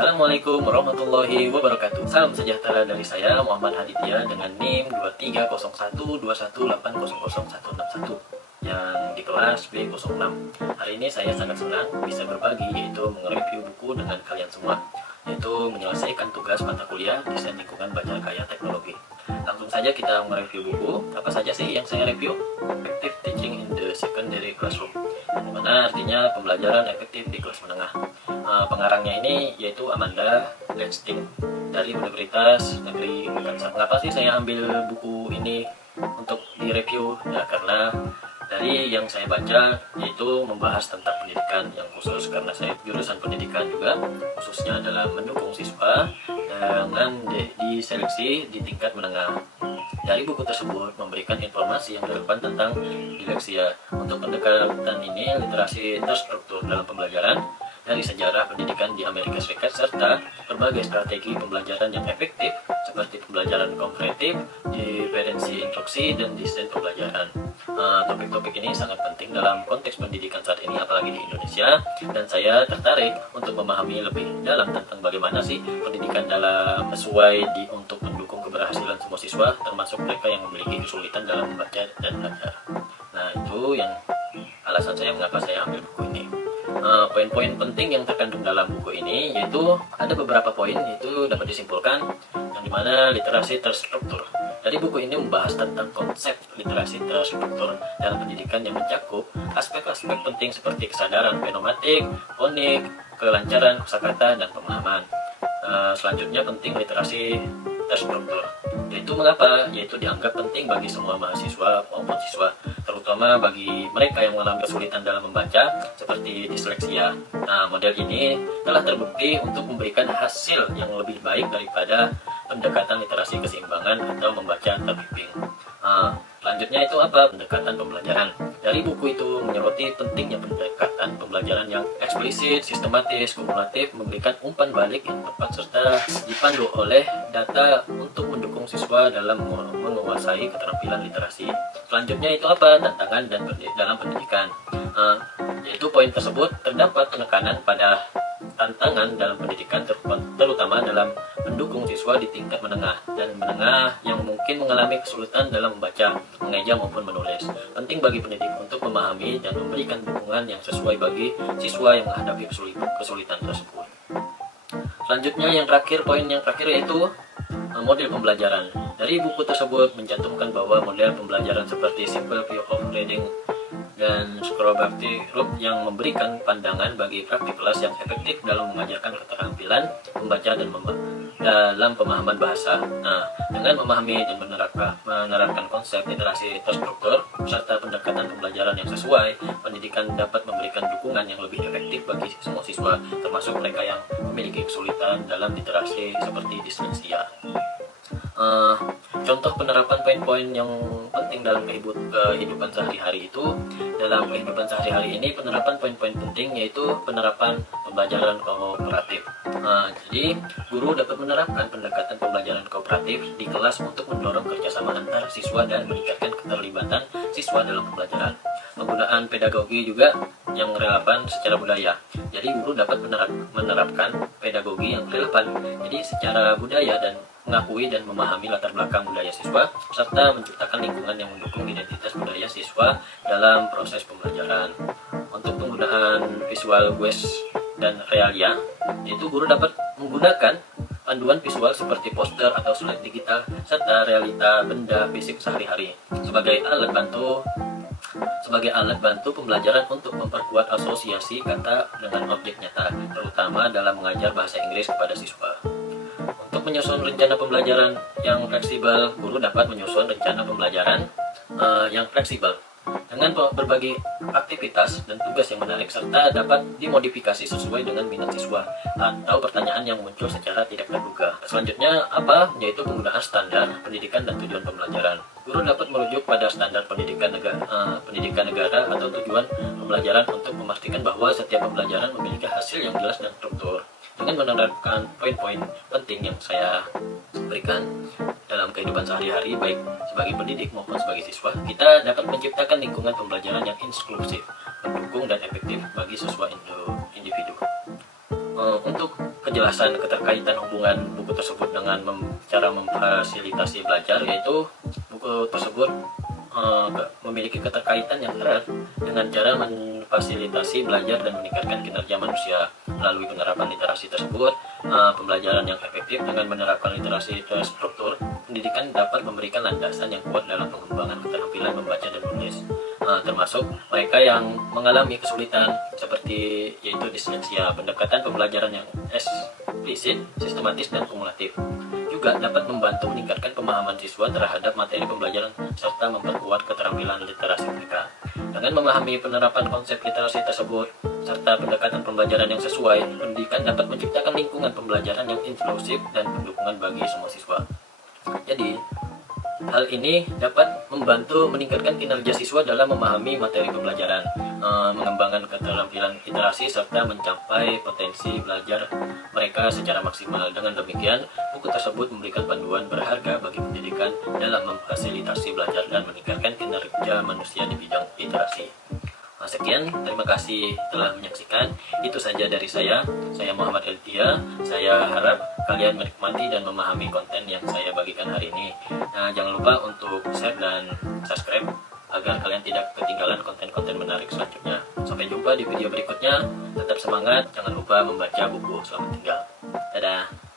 Assalamualaikum warahmatullahi wabarakatuh. Salam sejahtera dari saya Muhammad Haditya dengan NIM 230121800161 yang di kelas B06. Hari ini saya sangat senang bisa berbagi, yaitu mereview buku dengan kalian semua, yaitu menyelesaikan tugas mata kuliah Desain Lingkungan Baca Kaya Teknologi. Langsung saja kita mereview buku. Apa saja sih yang saya review? Effective Teaching in the Secondary Classroom, dimana artinya pembelajaran efektif di kelas menengah. Pengarangnya ini yaitu Amanda Ledstein dari Universitas Negeri Kansas. Mengapa sih saya ambil buku ini untuk direview? Ya karena dari yang saya baca yaitu membahas tentang pendidikan yang khusus, karena saya jurusan pendidikan juga, khususnya dalam mendukung siswa dengan diseleksi di tingkat menengah. Dari buku tersebut memberikan informasi yang relevan tentang disleksia. Untuk pendekatan ini, literasi terstruktur dalam pembelajaran, dari sejarah pendidikan di Amerika Serikat, serta berbagai strategi pembelajaran yang efektif seperti pembelajaran komparatif, diferensi instruksi, dan desain pembelajaran. Topik-topik ini sangat penting dalam konteks pendidikan saat ini, apalagi di Indonesia, dan saya tertarik untuk memahami lebih dalam tentang bagaimana sih pendidikan dalam sesuai untuk mendukung keberhasilan semua siswa, termasuk mereka yang memiliki kesulitan dalam membaca dan belajar. Nah, itu yang alasan saya mengapa saya ambil buku ini. Poin-poin penting yang terkandung dalam buku ini, yaitu ada beberapa poin, yaitu dapat disimpulkan yang dimana literasi terstruktur. Dari buku ini membahas tentang konsep literasi terstruktur dalam pendidikan yang mencakup aspek-aspek penting seperti kesadaran fenomatik, fonik, kelancaran kosakata, dan pemahaman. Selanjutnya penting literasi terstruktur, yaitu mengapa? Yaitu dianggap penting bagi semua mahasiswa maupun siswa, terutama bagi mereka yang mengalami kesulitan dalam membaca seperti disleksia. Nah, model ini telah terbukti untuk memberikan hasil yang lebih baik daripada pendekatan literasi keseimbangan atau membaca terbimbing. Selanjutnya itu apa? Pendekatan pembelajaran. Dari buku itu menyoroti pentingnya pendekatan pembelajaran yang eksplisit, sistematis, kumulatif, memberikan umpan balik yang tepat, serta dipandu oleh data untuk mendukung siswa dalam menguasai keterampilan literasi. Selanjutnya itu apa? Tantangan dalam pendidikan. Yaitu poin tersebut terdapat penekanan pada tantangan dalam pendidikan, terutama dalam mendukung siswa di tingkat menengah dan menengah yang mungkin mengalami kesulitan dalam membaca, mengeja maupun menulis. Penting bagi pendidik untuk memahami dan memberikan dukungan yang sesuai bagi siswa yang menghadapi kesulitan tersebut. Selanjutnya poin yang terakhir yaitu model pembelajaran. Dari buku tersebut mencantumkan bahwa model pembelajaran seperti Simple View of Reading dan Screwbacti Group yang memberikan pandangan bagi praktik kelas yang efektif dalam mengajarkan keterampilan membaca dan dalam pemahaman bahasa. Nah, dengan memahami dan menerapkan konsep literasi terstruktur serta pendekatan pembelajaran yang sesuai, pendidikan dapat memberikan dukungan yang lebih efektif bagi semua siswa, termasuk mereka yang memiliki kesulitan dalam literasi seperti disleksia. Contoh penerapan poin-poin yang penting dalam kehidupan sehari-hari itu, dalam kehidupan sehari-hari ini penerapan poin-poin penting yaitu penerapan pembelajaran kooperatif. Jadi guru dapat menerapkan pendekatan pembelajaran kooperatif di kelas untuk mendorong kerjasama antar siswa dan meningkatkan keterlibatan siswa dalam pembelajaran. Penggunaan pedagogi juga yang relevan secara budaya. Jadi guru dapat menerapkan pedagogi yang relevan. Jadi secara budaya dan mengakui dan memahami latar belakang budaya siswa, serta menciptakan lingkungan yang mendukung identitas budaya siswa dalam proses pembelajaran. Untuk penggunaan visual guides dan realia, yaitu guru dapat menggunakan panduan visual seperti poster atau slide digital, serta realita benda fisik sehari-hari sebagai alat bantu pembelajaran untuk memperkuat asosiasi kata dengan objek nyata, terutama dalam mengajar bahasa Inggris kepada siswa. Untuk menyusun rencana pembelajaran yang fleksibel, guru dapat menyusun rencana pembelajaran yang fleksibel dengan berbagai aktivitas dan tugas yang menarik, serta dapat dimodifikasi sesuai dengan minat siswa atau pertanyaan yang muncul secara tidak terduga. Selanjutnya yaitu penggunaan standar pendidikan dan tujuan pembelajaran. Guru dapat merujuk pada standar pendidikan negara atau tujuan pembelajaran untuk memastikan bahwa setiap pembelajaran memiliki hasil yang jelas dan struktur. Dengan menerapkan poin-poin penting yang saya berikan dalam kehidupan sehari-hari, baik sebagai pendidik maupun sebagai siswa, kita dapat menciptakan lingkungan pembelajaran yang inklusif, mendukung dan efektif bagi siswa individu. Untuk kejelasan keterkaitan hubungan buku tersebut dengan cara memfasilitasi belajar, yaitu buku tersebut memiliki keterkaitan yang erat dengan cara memfasilitasi belajar dan meningkatkan kinerja manusia. Melalui penerapan literasi tersebut, pembelajaran yang efektif dengan menerapkan literasi terstruktur, pendidikan dapat memberikan landasan yang kuat dalam pengembangan keterampilan membaca dan menulis, termasuk mereka yang mengalami kesulitan seperti yaitu disleksia. Pendekatan pembelajaran yang eksplisit, sistematis, dan kumulatif juga dapat membantu meningkatkan pemahaman siswa terhadap materi pembelajaran serta memperkuat keterampilan literasi mereka. Dengan memahami penerapan konsep literasi tersebut serta pendekatan pembelajaran yang sesuai, pendidikan dapat menciptakan lingkungan pembelajaran yang inklusif dan pendukungan bagi semua siswa. Jadi, hal ini dapat membantu meningkatkan kinerja siswa dalam memahami materi pembelajaran, mengembangkan keterampilan literasi, serta mencapai potensi belajar mereka secara maksimal. Dengan demikian, buku tersebut memberikan panduan berharga bagi pendidikan dalam memfasilitasi belajar dan meningkatkan kinerja manusia di bidang literasi. Sekian, terima kasih telah menyaksikan. Itu saja dari saya Muhammad Eltia. Saya harap kalian menikmati dan memahami konten yang saya bagikan hari ini. Nah, jangan lupa untuk share dan subscribe agar kalian tidak ketinggalan konten-konten menarik selanjutnya. Sampai jumpa di video berikutnya. Tetap semangat, jangan lupa membaca buku. Selamat tinggal. Dadah.